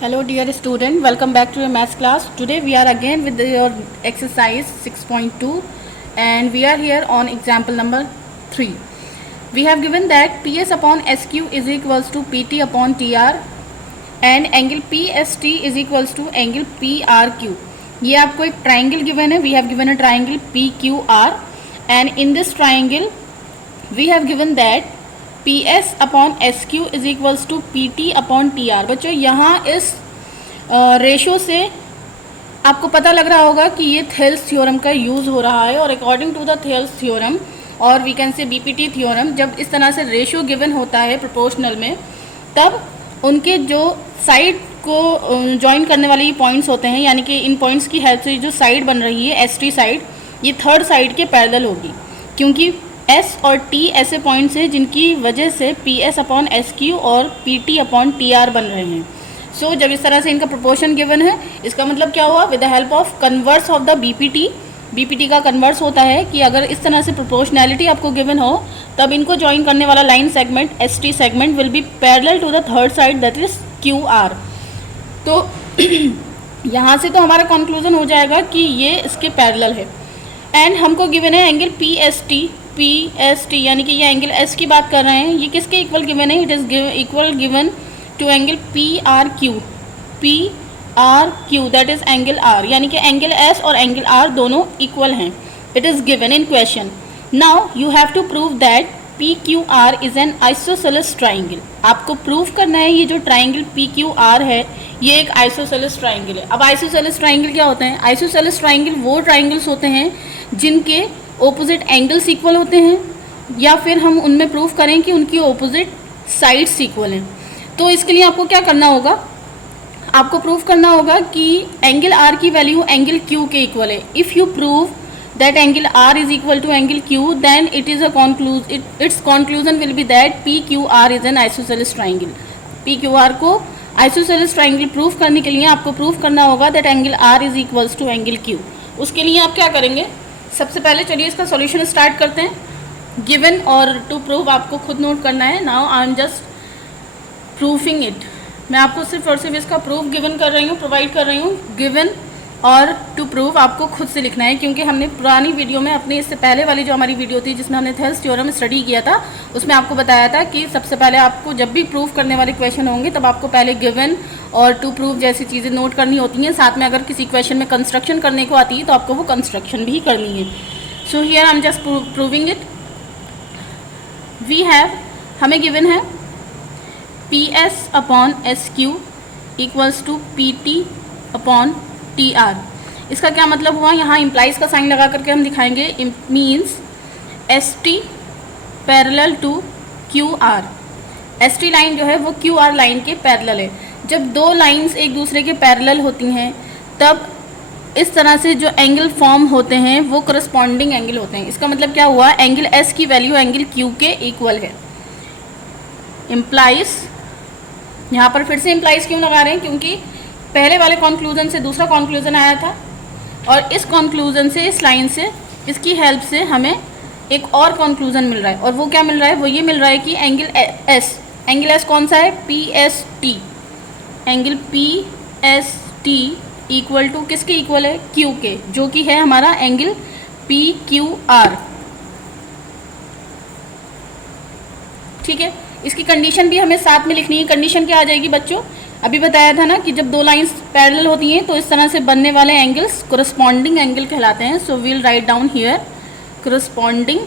Hello dear student, welcome back to your maths class. Today we are again with your exercise 6.2 and we are here on example number 3. We have given that PS upon SQ is equals to PT upon TR and angle PST is equals to angle PRQ. ये आपको एक triangle given है. We have given a triangle PQR and in this triangle we have given that PS upon SQ is equals to PT upon TR. बच्चों यहाँ इस ratio से आपको पता लग रहा होगा कि ये थेल्स थ्योरम का यूज़ हो रहा है और according to the Thales theorem और we can say BPT theorem, जब इस तरह से रेशो गिवन होता है प्रोपोर्शनल में, तब उनके जो साइड को ज्वाइन करने वाले ये पॉइंट्स होते हैं, यानी कि इन पॉइंट्स की हेल्प से जो साइड बन रही है ST साइड, ये थर्ड साइड के पैरेलल होगी, क्योंकि S और T ऐसे पॉइंट्स हैं जिनकी वजह से PS अपॉन SQ और PT अपॉन TR बन रहे हैं. सो जब इस तरह से इनका प्रोपोर्शन गिवन है, इसका मतलब क्या हुआ, with the help of converse of the BPT का कन्वर्स होता है कि अगर इस तरह से प्रोपोर्शनैलिटी आपको गिवन हो तब इनको ज्वाइन करने वाला line segment ST segment will be parallel to the third side that is QR. तो यहाँ से तो हमारा कंक्लूजन हो जाएगा कि ये इसके पैरेलल है. एंड हमको गिवन है एंगल PST यानी कि ये एंगल S की बात कर रहे हैं, ये किसके इक्वल गिवन है, it is equal given to angle PRQ that is angle R, यानी कि एंगल S और एंगल R दोनों इक्वल हैं. It is given in question. Now you have to prove that PQR is an isosceles triangle. आपको prove करना है ये जो ट्राइंगल PQR है ये एक आइसोसेलेस ट्राइंगल है. अब आइसोसेलेस ट्राइंगल क्या होते हैं? आइसोसेलेस ट्राइंगल वो ट्राइंगल्स होते हैं जिनके ओपोजिट एंगल्स इक्वल होते हैं, या फिर हम उनमें प्रूव करें कि उनकी ओपोजिट साइड्स इक्वल हैं. तो इसके लिए आपको क्या करना होगा, आपको प्रूव करना होगा कि एंगल R की वैल्यू एंगल Q के इक्वल है. If you prove that angle R is equal to angle Q, then it is its conclusion will be that PQR is an isosceles triangle. PQR को isosceles triangle prove करने के लिए आपको prove करना होगा that angle R is equals to angle Q. उसके लिए आप क्या करेंगे, सबसे पहले चलिए इसका सॉल्यूशन स्टार्ट करते हैं. गिवन और टू प्रूव आपको खुद नोट करना है. Now I am just proofing it. मैं आपको सिर्फ और सिर्फ इसका प्रूफ गिवन कर रही हूँ, प्रोवाइड कर रही हूँ. गिवन और टू प्रूव आपको खुद से लिखना है, क्योंकि हमने पुरानी वीडियो में, अपने इससे पहले वाली जो हमारी वीडियो थी जिसमें हमने थेल्स थ्योरम स्टडी किया था, उसमें आपको बताया था कि सबसे पहले आपको जब भी प्रूफ करने वाले क्वेश्चन होंगे तब आपको पहले गिवन और टू प्रूव जैसी चीज़ें नोट करनी होती हैं. साथ में अगर किसी क्वेश्चन में कंस्ट्रक्शन करने को आती है तो आपको वो कंस्ट्रक्शन भी करनी है. So here I am just proving it. We have, हमें गिवन है PS upon SQ equals to PT upon TR. इसका क्या मतलब हुआ, यहाँ इम्प्लाइज का साइन लगा करके हम दिखाएंगे. Means ST parallel to QR. ST line जो है वो QR लाइन के पैरेलल है. जब दो लाइंस एक दूसरे के पैरेलल होती हैं तब इस तरह से जो एंगल फॉर्म होते हैं वो करस्पॉन्डिंग एंगल होते हैं. इसका मतलब क्या हुआ, एंगल S की वैल्यू एंगल Q के इक्वल है. इम्प्लाइज, यहाँ पर फिर से इम्प्लाइज क्यों लगा रहे हैं, क्योंकि पहले वाले कॉन्क्लूजन से दूसरा कॉन्क्लूजन आया था और इस कॉन्क्लूजन से, इस लाइन से, इसकी हेल्प से हमें एक और कॉन्क्लूजन मिल रहा है. और वो क्या मिल रहा है, वो ये मिल रहा है कि एंगल S कौन सा है, PST. Angle PST equal to किसके इक्वल है, Q के, जो कि है हमारा एंगल PQR. ठीक है, इसकी कंडीशन भी हमें साथ में लिखनी है. कंडीशन क्या आ जाएगी बच्चों, अभी बताया था ना कि जब दो लाइंस पैरेलल होती हैं तो इस तरह से बनने वाले एंगल्स कोरस्पॉन्डिंग एंगल कहलाते हैं. So we'll write down here corresponding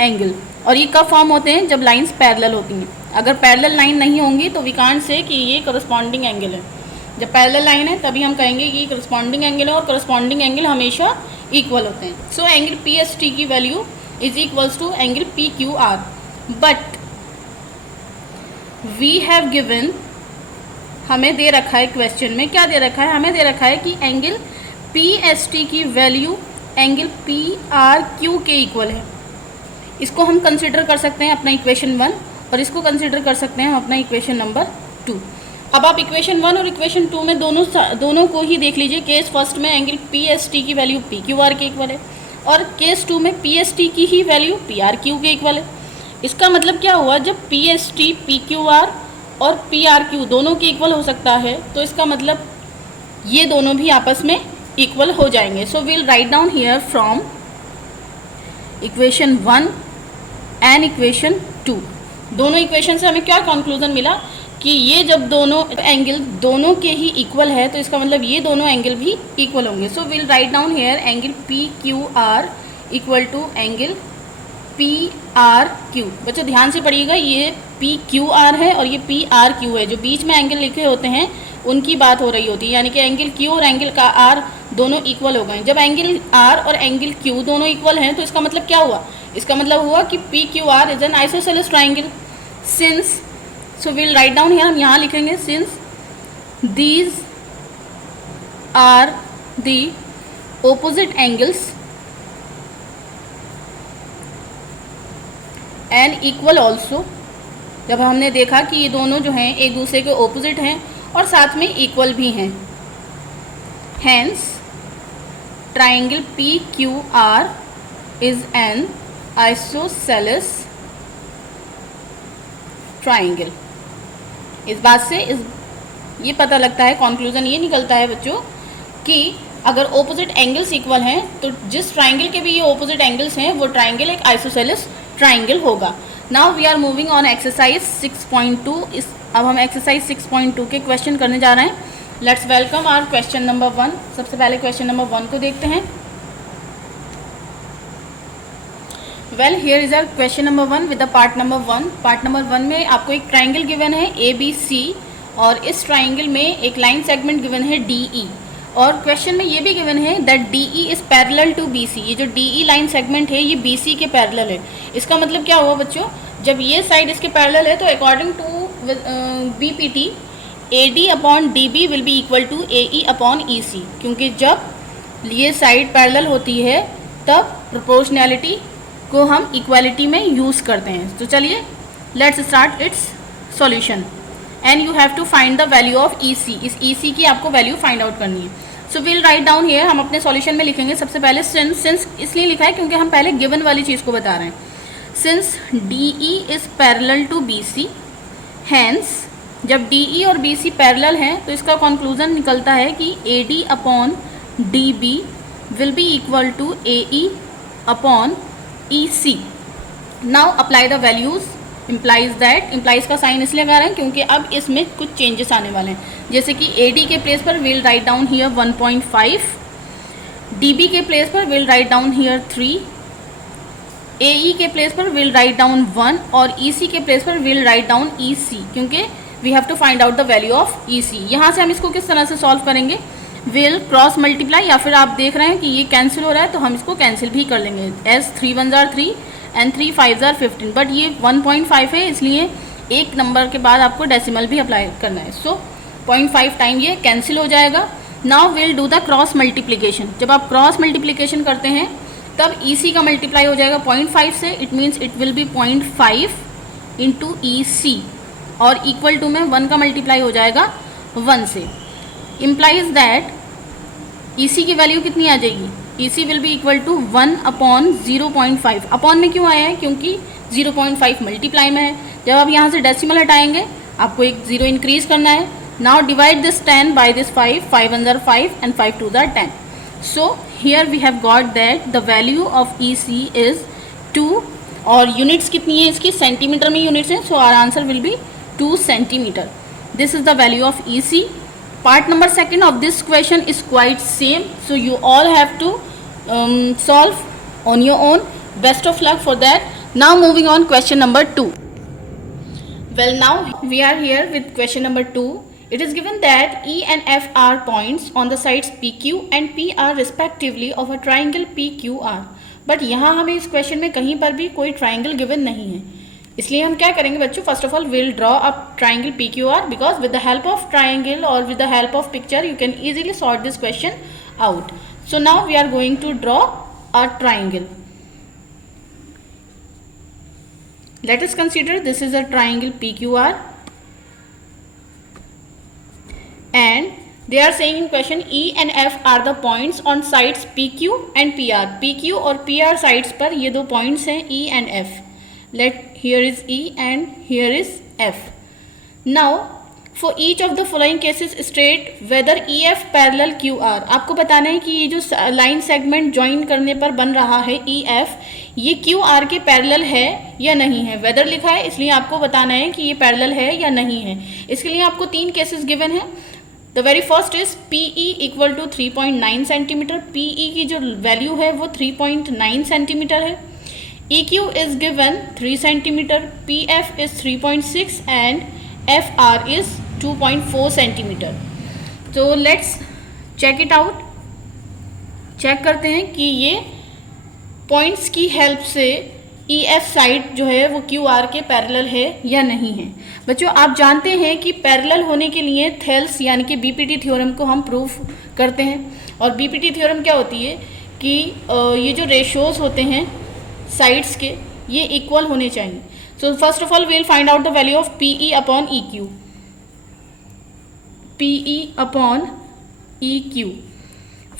angle. और ये कब फॉर्म होते हैं, जब लाइंस पैरेलल होती हैं. अगर पैरेलल लाइन नहीं होंगी तो वी कांट से कि ये कोरस्पॉन्डिंग एंगल है. जब पैरेलल लाइन है तभी हम कहेंगे कि कोरस्पॉन्डिंग एंगल है, और कोरस्पॉन्डिंग एंगल हमेशा इक्वल होते हैं. सो एंगल PST की value is equals to angle PQR. But we have given, हमें दे रखा है क्वेश्चन में, क्या दे रखा है, हमें दे रखा है कि एंगल PST की वैल्यू एंगल PRQ के इक्वल है. इसको हम कंसिडर कर सकते हैं अपना इक्वेशन 1 और इसको कंसिडर कर सकते हैं हम अपना इक्वेशन नंबर 2. अब आप इक्वेशन 1 और इक्वेशन 2 में दोनों को ही देख लीजिए. केस फर्स्ट में एंगल PST की वैल्यू PQR के इक्वल है और केस 2 में PST की ही वैल्यू PRQ के इक्वल है. इसका मतलब क्या हुआ, जब PST PQR और पी आर क्यू दोनों के इक्वल हो सकता है, तो इसका मतलब ये दोनों भी आपस में इक्वल हो जाएंगे. So we'll write down here from equation 1 and equation 2. दोनों इक्वेशन से हमें क्या कंक्लूजन मिला कि ये जब दोनों एंगल दोनों के ही इक्वल है तो इसका मतलब ये दोनों एंगल भी इक्वल होंगे. So we'll write down here angle P Q R equal to angle P R Q. बच्चों ध्यान से पढ़िएगा, ये पी क्यू आर है और ये पी आर क्यू है. जो बीच में एंगल लिखे होते हैं उनकी बात हो रही होती है, यानी कि एंगल क्यू और एंगल का आर दोनों इक्वल हो गए. जब एंगल आर और एंगल क्यू दोनों इक्वल हैं तो इसका मतलब क्या हुआ? इसका मतलब हुआ कि P Q R is an isosceles triangle. Since, so we'll write down here, हम यहाँ लिखेंगे since these are the opposite angles and equal also. जब हमने देखा कि ये दोनों जो हैं एक दूसरे के ऑपोजिट हैं और साथ में इक्वल भी हैं, hence triangle P Q R is an isosceles triangle. इस बात से ये पता लगता है, कंक्लूजन ये निकलता है बच्चों कि अगर ऑपोजिट एंगल्स इक्वल हैं तो जिस ट्राइंगल के भी ये ऑपोजिट एंगल्स हैं वो ट्राइंगल एक आइसोसेलेस ट्राइंगल होगा. Now we are moving on exercise 6.2. अब हम एक्सरसाइज 6.2 के क्वेश्चन करने जा रहे हैं. Let's welcome our question number 1. सबसे पहले क्वेश्चन नंबर 1 को देखते हैं. Well here is our question number 1 with the part number 1. Part number 1 में आपको एक ट्राइंगल गिवन है ABC और इस ट्राइंगल में एक लाइन सेगमेंट गिवन है DE और क्वेश्चन में ये भी गिवन है that DE is parallel to BC. ये जो DE लाइन सेगमेंट है ये BC के पैरेलल है. इसका मतलब क्या हुआ बच्चों? जब ये साइड इसके पैरेलल है तो according to BPT AD upon DB will be equal to AE upon EC. क्योंकि जब ये साइड पैरेलल होती है तब प्रोपोर्शनैलिटी को हम इक्वालिटी में यूज़ करते हैं. तो चलिए let's start its solution and you have to find the value of EC. इस EC की आपको वैल्यू फाइंड आउट करनी है. So we'll write down here, हम अपने सॉल्यूशन में लिखेंगे सबसे पहले सिंस इसलिए लिखा है क्योंकि हम पहले गिवन वाली चीज़ को बता रहे हैं. Since DE is parallel to BC, hence जब DE और BC पैरेलल हैं तो इसका कंक्लूजन निकलता है कि AD upon DB will be equal to AE upon EC. Now apply the values. Implies that, implies का साइन इसलिए लगा रहे हैं क्योंकि अब इसमें कुछ चेंजेस आने वाले हैं. जैसे कि AD के प्लेस पर will write down here 1.5, DB के प्लेस पर will write down here 3, AE के प्लेस पर विल राइट डाउन 1 और EC के प्लेस पर विल राइट डाउन EC, क्योंकि we have to find out the value of EC. यहाँ से हम इसको किस तरह से सॉल्व करेंगे? विल क्रॉस मल्टीप्लाई, या फिर आप देख रहे हैं कि ये कैंसिल हो रहा है तो हम इसको कैंसिल भी कर लेंगे. एज 3 1 जार 3 एंड 3 5 जार 15, बट ये 1.5 है इसलिए एक नंबर के बाद आपको डेसिमल भी अप्लाई करना है. सो 0.5 टाइम ये कैंसिल हो जाएगा. Now will do the cross multiplication. जब आप क्रॉस मल्टीप्लिकेशन करते हैं तब EC का मल्टीप्लाई हो जाएगा 0.5 से. It means it will be 0.5 into EC और इक्वल टू में 1 का मल्टीप्लाई हो जाएगा 1 से. इम्प्लाइज दैट EC की वैल्यू कितनी आ जाएगी? EC will be equal to 1 upon 0.5. Upon में क्यों आया है? क्योंकि 0.5 मल्टीप्लाई में है. जब आप यहाँ से डेसिमल हटाएंगे आपको एक 0 इंक्रीज करना है. Now divide this 10 by this 5, 5 1 जार 5 एंड 5 2 जार 10. So here we have got that the value of EC is 2 और यूनिट्स कितनी है इसकी? सेंटीमीटर में यूनिट्स हैं. So our answer will be 2 centimetre. This is the value of EC. Part number 2 of this question is quite same, so you all have to solve on your own. Best of luck for that. Now moving on question number 2. Well, now we are here with question number 2. It is given that E and F are points on the sides PQ and PR respectively of a triangle PQR. But यहाँ हमें इस question में कहीं पर भी कोई triangle given नहीं है. इसलिए हम क्या करेंगे बच्चों? First of all will draw a triangle PQR because with the help of triangle और with the help of picture you can easily sort this question out. So now we are going to draw a triangle. Let us consider this is a triangle PQR and they are saying in question E and F are the points on sides PQ and PR. PQ और PR sides पर ये दो points हैं E and F. Let here is E and here is F. Now for each of the following cases state whether E F parallel Q R. आपको बताना है कि ये जो लाइन सेगमेंट ज्वाइन करने पर बन रहा है ई एफ, ये क्यू आर के पैरेलल है या नहीं है। वेदर लिखा है इसलिए आपको बताना है कि ये पैरेलल है या नहीं है। इसके लिए आपको 3 केसेस गिवन है। The very first is P E equal to 3.9 centimetre. P E की जो वैल्यू है वो 3.9 सेंटीमीटर है। E Q is given 3 centimetre, P F is 3.6 and F R is 2.4 centimetre. तो let's check it out. Check करते हैं कि ये पॉइंट्स की हेल्प से ई एफ साइड जो है वो क्यू आर के पैरेलल है या नहीं है। बच्चों आप जानते हैं कि पैरेलल होने के लिए थेल्स यानी कि बीपीटी थ्योरम को हम प्रूफ करते हैं। और बीपीटी थ्योरम क्या होती है कि ये जो रेशोज होते हैं साइड्स के ये इक्वल होने चाहिए। So first of all we will find out the value of P E upon E Q. P E upon E Q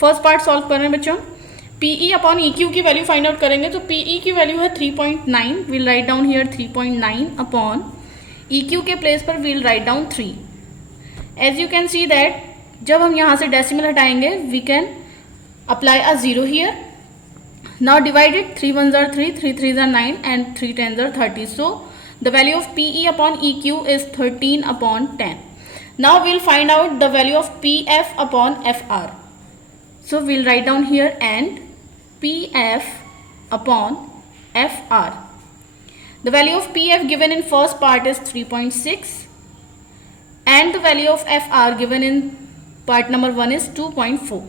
first part solve कर रहे हैं बच्चों। P E upon E Q की value find out करेंगे तो P E की value है 3.9, will write down here 3.9 upon E Q के प्लेस पर will write down 3। As you can see that जब हम यहाँ से डेसिमल हटाएंगे we can apply a 0 here. Now divided 3 1s are 3, 3 3s are 9 and 3 10s are 30. So the value of PE upon EQ is 13 upon 10. Now we'll find out the value of PF upon FR. So we'll write down here and PF upon FR. The value of PF given in first part is 3.6 and the value of FR given in part number 1 is 2.4.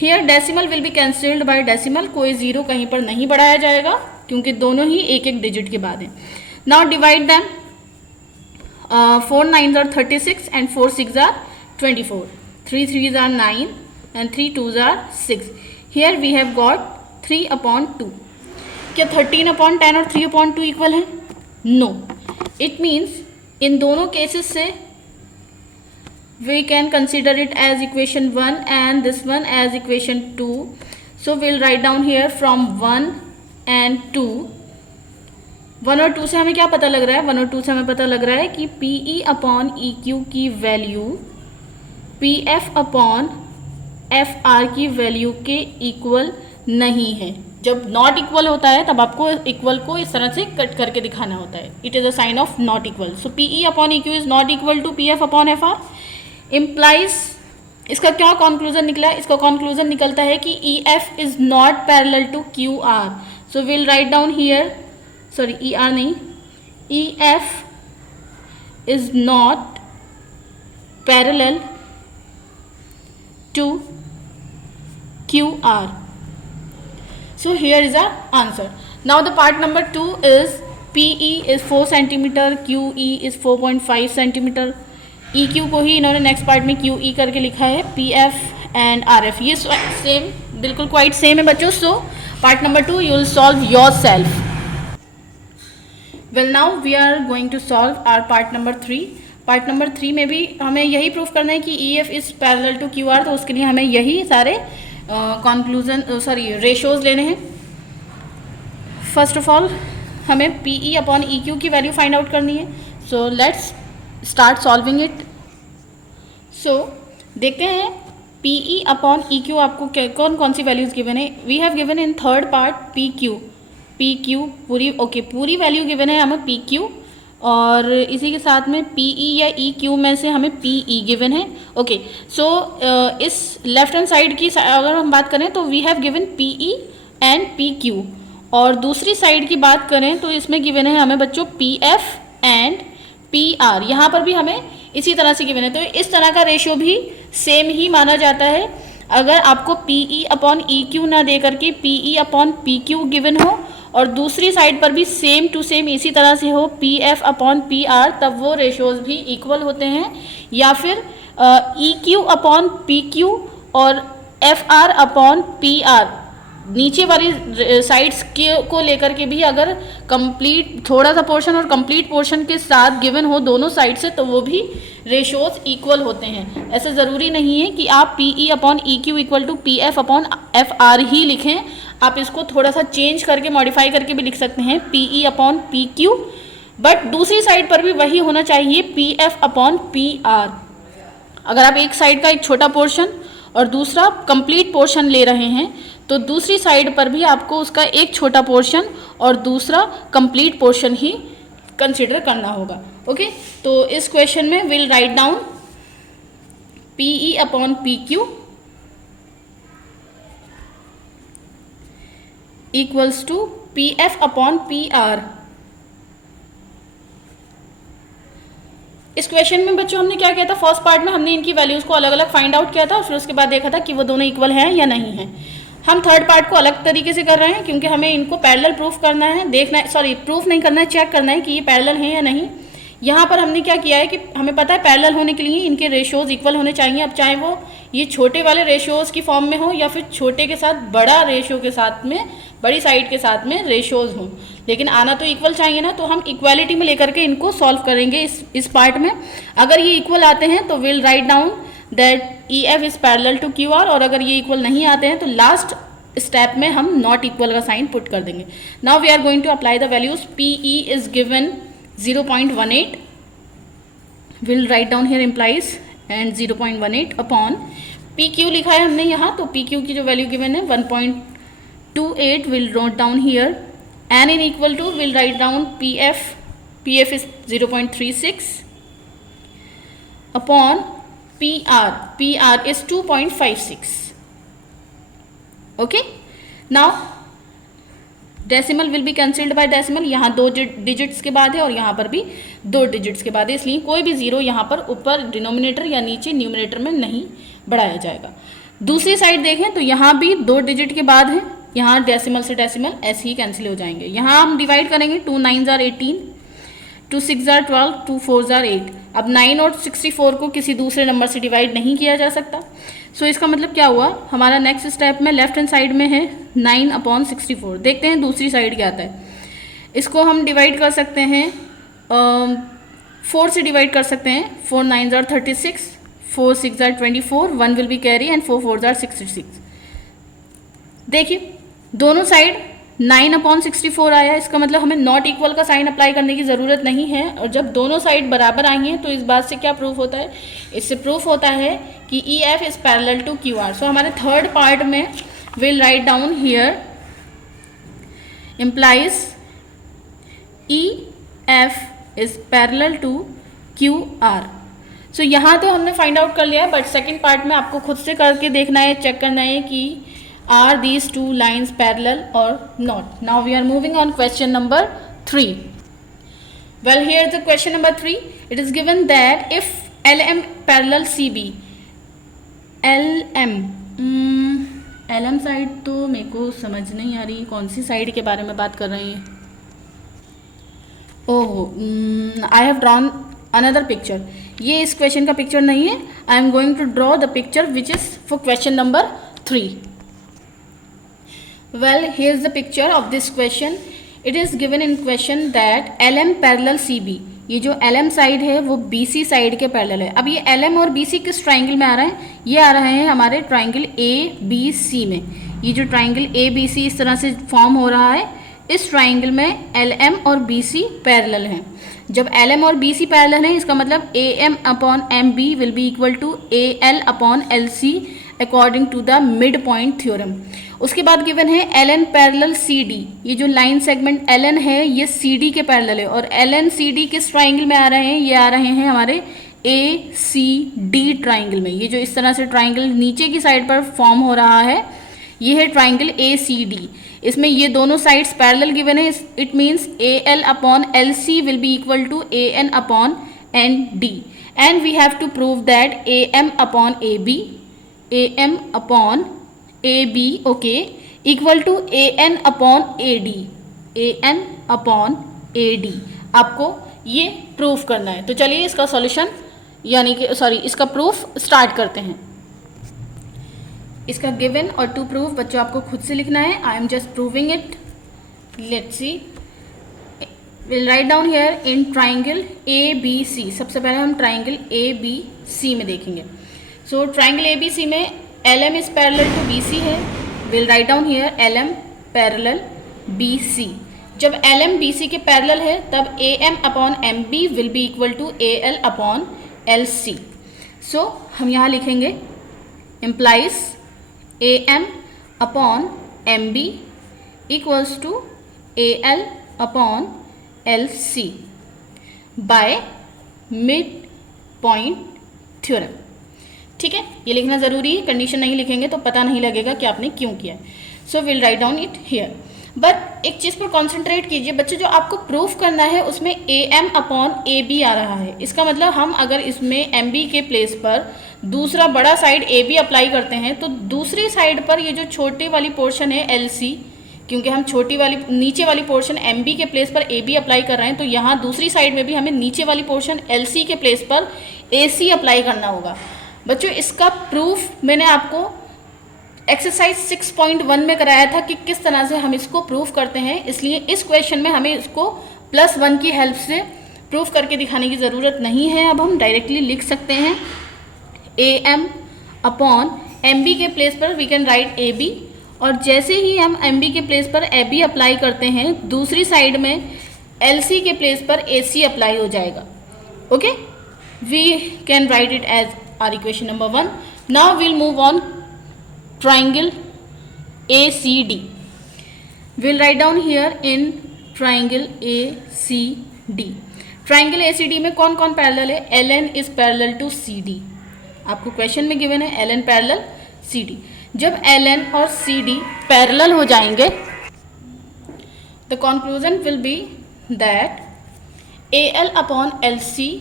Here decimal will be cancelled by decimal. कोई zero कहीं पर नहीं बढ़ाया जाएगा क्योंकि दोनों ही एक एक डिजिट के बाद हैं. Now divide them. 4 9s are 36 and 4 6s are 24. 3 3s are 9 and 3 2s are 6. Here we have got 3 upon 2. क्या 13 upon 10 और 3 upon 2 इक्वल है? No. It means इन दोनों केसेस से we can consider it as equation 1 and this one as equation 2. So we'll write down here from 1 and 2. 1 और 2 से हमें क्या पता लग रहा है? 1 और 2 से हमें पता लग रहा है कि PE अपॉन EQ की वैल्यू PF अपॉन FR की वैल्यू के इक्वल नहीं है. जब नॉट इक्वल होता है तब आपको इक्वल को इस तरह से कट करके दिखाना होता है. It is a sign of not equal. So PE upon EQ is not equal to PF upon FR. Implies इसका क्या कंक्लूजन निकला? इसका कंक्लूजन निकलता है कि EF is not parallel to QR. So will write down here, sorry ER नहीं, EF is not parallel to QR. So here is our answer. Now the part number 2 is PE is 4 centimeter, QE is 4.5 centimeter. EQ को ही इन्होंने next part में QE करके लिखा है, PF and RF. ये same, बिल्कुल quite same है बच्चों. So part number 2 you will solve yourself. Well now we are going to solve our part number 3. Part number 3 में भी हमें यही प्रूफ करना है कि EF is parallel to QR. तो उसके लिए हमें यही सारे कंक्लूजन रेशोज लेने हैं. फर्स्ट ऑफ ऑल हमें PE अपॉन EQ की वैल्यू फाइंड आउट करनी है. So let's start solving it. So देखते हैं PE अपॉन EQ आपको कौन कौन सी वैल्यूज गिवन है. We have given in third part PQ पूरी पूरी वैल्यू गिवन है हमें PQ, और इसी के साथ में PE या EQ में से हमें PE गिवन है. ओके, सो इस लेफ्ट हैंड साइड की अगर हम बात करें तो we have given PE and PQ, और दूसरी साइड की बात करें तो इसमें गिवन है हमें बच्चों PF एंड PR. यहाँ पर भी हमें इसी तरह से गिवन है. तो इस तरह का रेशियो भी सेम ही माना जाता है. अगर आपको PE अपॉन EQ ना दे करके PE अपॉन PQ गिवन हो और दूसरी साइड पर भी सेम टू सेम इसी तरह से हो PF अपॉन PR, तब वो रेशोज भी इक्वल होते हैं. या फिर EQ अपॉन PQ और FR अपॉन PR नीचे वाली साइड्स को लेकर के भी अगर कंप्लीट थोड़ा सा पोर्शन और कंप्लीट पोर्शन के साथ गिवन हो दोनों साइड से, तो वो भी रेशोज इक्वल होते हैं. ऐसे ज़रूरी नहीं है कि आप PE upon EQ equal to PF upon FR ही लिखें. आप इसको थोड़ा सा चेंज करके मॉडिफाई करके भी लिख सकते हैं. PE अपॉन PQ बट दूसरी साइड पर भी वही होना चाहिए P F upon P are. अगर आप एक साइड का एक छोटा पोर्शन और दूसरा कंप्लीट पोर्शन ले रहे हैं तो दूसरी साइड पर भी आपको उसका एक छोटा पोर्शन और दूसरा कंप्लीट पोर्शन ही कंसिडर करना होगा। ओके, तो इस क्वेश्चन में will write down P E upon P Q equals to P F upon P R. इस क्वेश्चन में बच्चों हमने क्या किया था, फर्स्ट पार्ट में हमने इनकी वैल्यूज को अलग अलग फाइंड आउट किया था, फिर उसके बाद देखा था कि वो दोनों इक्वल हैं या नहीं हैं। हम थर्ड पार्ट को अलग तरीके से कर रहे हैं क्योंकि हमें इनको पैरेलल प्रूफ करना है, देखना है, सॉरी प्रूफ नहीं करना है, चेक करना है कि ये पैरेलल हैं या नहीं। यहाँ पर हमने क्या किया है कि हमें पता है पैरेलल होने के लिए इनके रेशियोज इक्वल होने चाहिए। अब चाहे वो ये छोटे वाले रेशियोज की फॉर्म में हो या फिर छोटे के साथ बड़ा रेशियो के साथ में, बड़ी साइड के साथ में रेशियोज हों, लेकिन आना तो इक्वल चाहिए ना। तो हम इक्वालिटी में लेकर के इनको सॉल्व करेंगे इस पार्ट में। अगर ये इक्वल आते हैं तो will write down that E F is parallel to Q R, और अगर ये इक्वल नहीं आते हैं तो लास्ट स्टेप में हम नॉट इक्वल का साइन पुट कर देंगे। Now we are going to apply the values. P E is given 0.18, will write down here implies and 0.18 upon P Q लिखा है हमने यहाँ, तो पी क्यू की जो वैल्यू गिवन है 1.28, will note down here an in equal to will write down P F is 0.36 upon P R is 2.56। Okay, now decimal will be cancelled by decimal. यहाँ 2 digits के बाद है और यहाँ पर भी 2 डिजिट्स के बाद है, इसलिए कोई भी जीरो यहाँ पर ऊपर डिनोमिनेटर या नीचे न्यूमिनेटर में नहीं बढ़ाया जाएगा। दूसरी साइड देखें तो यहाँ भी 2 डिजिट के बाद है, यहाँ डेसिमल से डेसिमल ऐसे ही कैंसिल हो जाएंगे। यहाँ हम डिवाइड करेंगे, 2 9s are 18, 2 6s are 12, 2 4s are 8। अब 9 और 64 को किसी दूसरे नंबर से डिवाइड नहीं किया जा सकता। सो इसका मतलब क्या हुआ, हमारा नेक्स्ट स्टेप में लेफ्ट हैंड साइड में है 9/64। देखते हैं दूसरी साइड क्या आता है। इसको हम डिवाइड कर सकते हैं 4 से डिवाइड कर सकते हैं। 4 9s are 36, 4 6s are 24, 1 will be carry and 4 4s are 66। देखिए दोनों साइड 9/64 आया, इसका मतलब हमें नॉट इक्वल का साइन अप्लाई करने की ज़रूरत नहीं है। और जब दोनों साइड बराबर आई हैं तो इस बात से क्या प्रूफ होता है, इससे प्रूफ होता है कि E F is parallel to Q R. So हमारे थर्ड पार्ट में will write down here implies E F is parallel to Q R. So यहाँ तो हमने फाइंड आउट कर लिया है, बट सेकेंड पार्ट में आपको खुद से करके देखना है, चेक करना है कि are these two lines parallel or not. Now we are moving on question number 3. Well, here is the question number 3. It is given that if LM parallel CB, LM side तो मेरे को समझ नहीं आ रही, कौन सी साइड के बारे में बात कर रहे हैं। ओहो, I have drawn another picture. ये इस क्वेश्चन का पिक्चर नहीं है। I am going to draw the picture which is for question number 3. Well, here is the picture of this question. It is given in question that LM parallel CB, ये जो LM side है वो BC side के पैरेलल है। अब ये LM और BC किस ट्राइंगल में आ रहे हैं, ये आ रहे हैं हमारे ट्राइंगल ABC में। ये जो ट्राइंगल ABC इस तरह से फॉर्म हो रहा है, इस ट्राइंगल में LM और BC पैरेलल हैं। जब LM और BC पैरेलल हैं, इसका मतलब AM/MB will be equal to AL/LC according to the mid point theorem. उसके बाद गिवन है LN पैरेलल CD, ये जो लाइन सेगमेंट LN है ये CD के पैरेलल है। और LN CD किस ट्राइंगल में आ रहे हैं, ये आ रहे हैं हमारे ACD ट्राइंगल में। ये जो इस तरह से ट्राइंगल नीचे की साइड पर फॉर्म हो रहा है, ये है ट्राइंगल ACD। इसमें ये दोनों साइड्स पैरेलल गिवन है। It means AL/LC will be equal to AN/ND and we have to prove that AM/AB okay equal to AN/AD, AN/AD आपको ये प्रूफ करना है। तो चलिए इसका सॉल्यूशन यानी कि इसका प्रूफ स्टार्ट करते हैं। इसका गिवन और टू प्रूफ बच्चों आपको खुद से लिखना है। I am just proving it. Let's see, will write down here in triangle ABC। सबसे पहले हम ट्राइंगल ABC में देखेंगे। सो ट्राइंगल ABC में LM is parallel to BC है। Will write down here LM parallel BC। जब L M B C के पैरेलल है तब A M upon M B will be equal to A L upon L C. So हम यहाँ लिखेंगे implies A M upon M B equals to A L upon L C by mid point theorem. ठीक है, ये लिखना ज़रूरी है, condition नहीं लिखेंगे तो पता नहीं लगेगा कि आपने क्यों किया है। सो will write down it here. But एक चीज़ पर कॉन्सेंट्रेट कीजिए बच्चों, जो आपको प्रूफ करना है उसमें A M upon A B आ रहा है। इसका मतलब हम अगर इसमें एम बी के प्लेस पर दूसरा बड़ा साइड ए बी अप्लाई करते हैं तो दूसरी साइड पर ये जो छोटी वाली पोर्शन है एल सी, क्योंकि हम छोटी वाली नीचे वाली पोर्शन एम बी के प्लेस पर ए बी अप्लाई कर रहे हैं तो यहाँ दूसरी साइड में भी हमें नीचे वाली पोर्शन एल सी के प्लेस पर ए सी अप्लाई करना होगा। बच्चों इसका प्रूफ मैंने आपको एक्सरसाइज 6.1 में कराया था कि किस तरह से हम इसको प्रूफ करते हैं, इसलिए इस क्वेश्चन में हमें इसको +1 की हेल्प से प्रूफ करके दिखाने की ज़रूरत नहीं है। अब हम डायरेक्टली लिख सकते हैं A M upon M B के प्लेस पर we can write A B, और जैसे ही हम एम बी के प्लेस पर ए बी अप्लाई करते हैं दूसरी साइड में एल सी के प्लेस पर ए सी अप्लाई हो जाएगा। Okay, we can write it as our equation number 1. Now we'll move on triangle ACD. We'll write down here in triangle ACD. Triangle ACD में कौन कौन पैरेलल है? LN is parallel to CD. आपको question में given है LN parallel CD. जब LN और CD parallel हो जाएंगे the conclusion will be that AL upon LC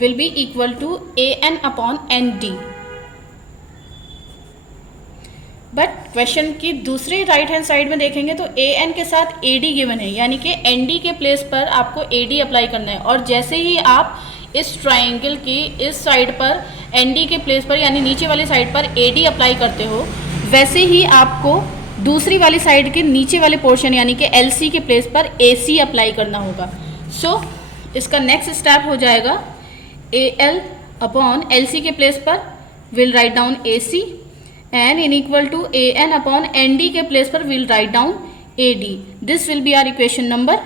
will be equal to AN upon ND. But question की दूसरी राइट हैंड साइड में देखेंगे तो AN के साथ AD गिवन है, यानी कि ND के प्लेस पर आपको AD अप्लाई करना है, और जैसे ही आप इस ट्राइंगल की इस साइड पर ND के प्लेस पर यानी नीचे वाली साइड पर AD अप्लाई करते हो, वैसे ही आपको दूसरी वाली साइड के नीचे वाले पोर्शन यानी कि LC के प्लेस पर AC अप्लाई करना होगा। सो इसका नेक्स्ट स्टेप हो जाएगा AL अपॉन LC के प्लेस पर will write down AC and in equal to AN upon ND के प्लेस पर will write down AD। This will be our equation number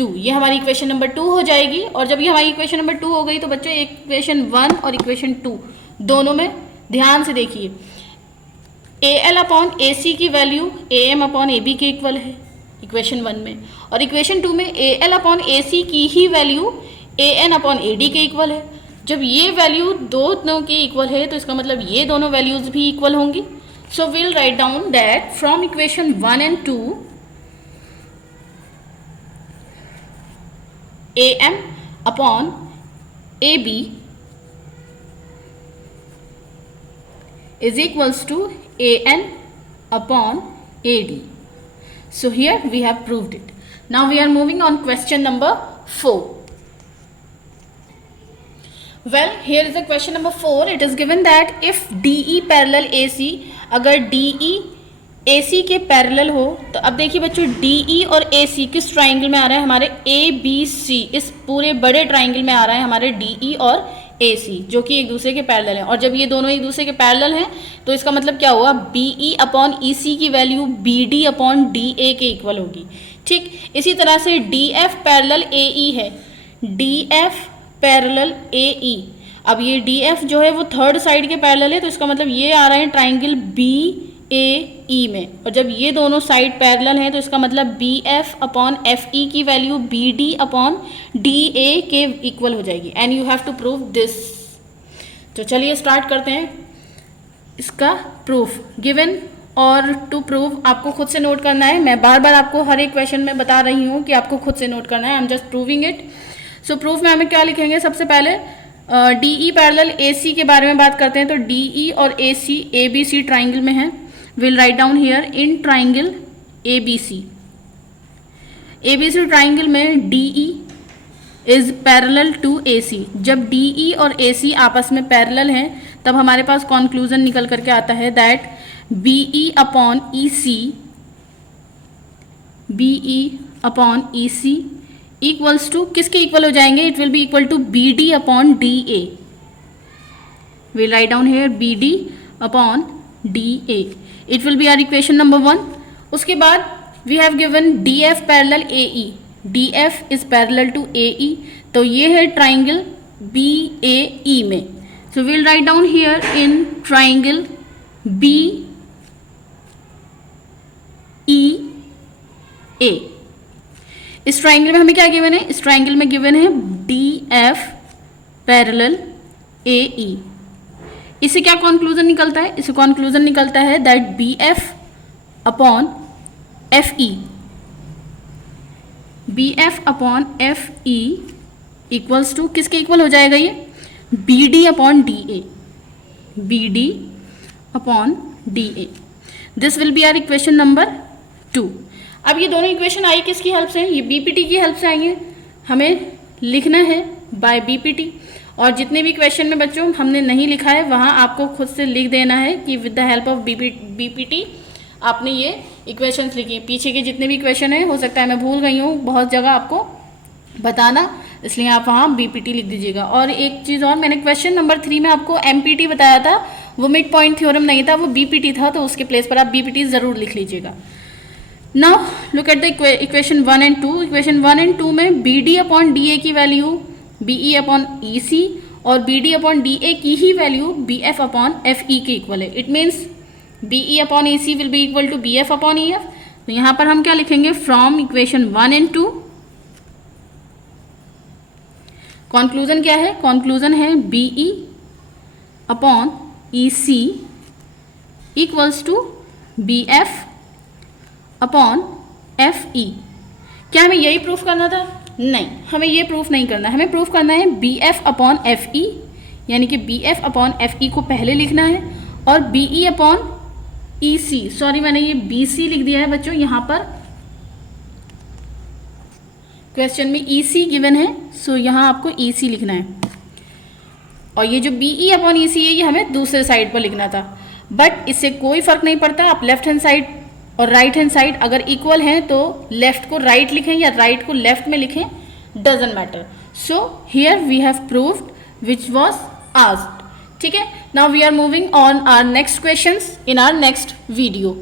2। ये हमारी इक्वेशन नंबर 2 हो जाएगी, और जब ये हमारी इक्वेशन नंबर 2 हो गई तो बच्चों इक्वेशन 1 और इक्वेशन 2 दोनों में ध्यान से देखिए AL अपॉन AC की वैल्यू AM अपॉन AB के इक्वल है इक्वेशन 1 में, और इक्वेशन 2 में AL अपॉन AC की ही वैल्यू AN अपॉन AD के इक्वल है। जब ये वैल्यू दोनों की इक्वल है तो इसका मतलब ये दोनों वैल्यूज भी इक्वल होंगी। सो will write down that from equation 1 and 2 AM upon AB is equals to AN upon AD. So here we have proved it. Now we are moving on question number 4. Well, here is the question number 4. It is given that if DE parallel AC, अगर DE AC के parallel हो तो अब देखिए बच्चों DE और AC किस triangle में आ रहा है? हमारे ABC इस पूरे बड़े ट्राइंगल में आ रहा है हमारे DE और AC जो कि एक दूसरे के पैरेलल हैं, और जब ये दोनों एक दूसरे के पैरेलल हैं तो इसका मतलब क्या हुआ? BE अपॉन EC की वैल्यू BD अपॉन DA के इक्वल होगी। ठीक इसी तरह से DF पैरेलल AE है, DF पैरेलल AE। अब ये DF जो है वो थर्ड साइड के पैरेलल है तो इसका मतलब ये आ रहा है ट्राइंगल BAE में, और जब ये दोनों साइड पैरेलल हैं तो इसका मतलब BF अपॉन FE की वैल्यू BD अपॉन DA के इक्वल हो जाएगी, and you have to prove this. तो चलिए स्टार्ट करते हैं इसका प्रूफ। गिवन और टू प्रूव आपको खुद से नोट करना है। मैं बार बार आपको हर एक क्वेश्चन में बता रही हूँ कि आपको खुद से नोट करना है। I am just proving it. So proof में हमें क्या लिखेंगे? सबसे पहले DE पैरेलल AC के बारे में बात करते हैं। तो DE और AC ABC ट्राइंगल में है। Will write down here in triangle ABC triangle में DE is parallel to AC। जब DE और AC आपस में पैरेलल हैं तब हमारे पास कॉन्क्लूजन निकल करके आता है that BE upon EC equals to किसके इक्वल हो जाएंगे? It will be equal to BD upon DA। Will write down here BD upon DA। It will be our equation number 1। उसके बाद we have given D F parallel A E, D F is parallel to A E, तो ये है triangle B A E में. So we'll write down here in triangle B ई ए. इस triangle में हमें क्या गिवन है? इस ट्राइंगल में गिवन है D F parallel A E. इससे क्या कंक्लूजन निकलता है? इससे कंक्लूजन निकलता है that B F upon F E, B F upon F E equals to किसके इक्वल हो जाएगा? ये B D upon D A, B D upon D A. This will be our equation number 2. अब ये दोनों equation आई किसकी help से? ये बीपीटी की हेल्प से आएंगे. हमें लिखना है बाय बीपीटी, और जितने भी क्वेश्चन में बच्चों हमने नहीं लिखा है वहाँ आपको खुद से लिख देना है कि with the help of BPT आपने ये इक्वेशंस लिखी. पीछे के जितने भी इक्वेशन है, हो सकता है मैं भूल गई हूँ बहुत जगह आपको बताना, इसलिए आप वहाँ बीपीटी लिख दीजिएगा. और एक चीज़ और, मैंने क्वेश्चन नंबर 3 में आपको एमपीटी बताया था, वो मिड पॉइंट थ्योरम नहीं था, वो बीपीटी था, तो उसके प्लेस पर आप बीपीटी ज़रूर लिख लीजिएगा. Now look at the equation 1 and 2. Equation 1 and 2 में B D upon D A की value B E upon E C और B D upon D A की ही value B F upon F E के equal है. It means B E upon E C will be equal to B F upon E F. तो यहाँ पर हम क्या लिखेंगे? फ्रॉम इक्वेशन 1 एंड 2 कंक्लूजन क्या है? कंक्लूजन है B E upon E C equals to B F upon F E. क्या हमें यही प्रूफ करना था? नहीं, हमें ये प्रूफ नहीं करना. हमें प्रूफ करना है B F upon F E, यानी कि B F upon F E को पहले लिखना है, और B E upon E C, sorry मैंने ये बी सी लिख दिया है बच्चों, यहाँ पर क्वेश्चन में ई सी गिवन है, सो यहाँ आपको ई सी लिखना है. और ये जो बी ई अपॉन ई सी है, ये हमें दूसरे साइड पर लिखना था. बट इससे कोई फर्क नहीं पड़ता, आप लेफ्ट हैंड साइड और राइट हैंड साइड अगर इक्वल हैं तो लेफ्ट को राइट लिखें या राइट को लेफ्ट में लिखें, doesn't matter. So here we have proved which was asked. ठीक है, now we are moving on our next questions in our next video.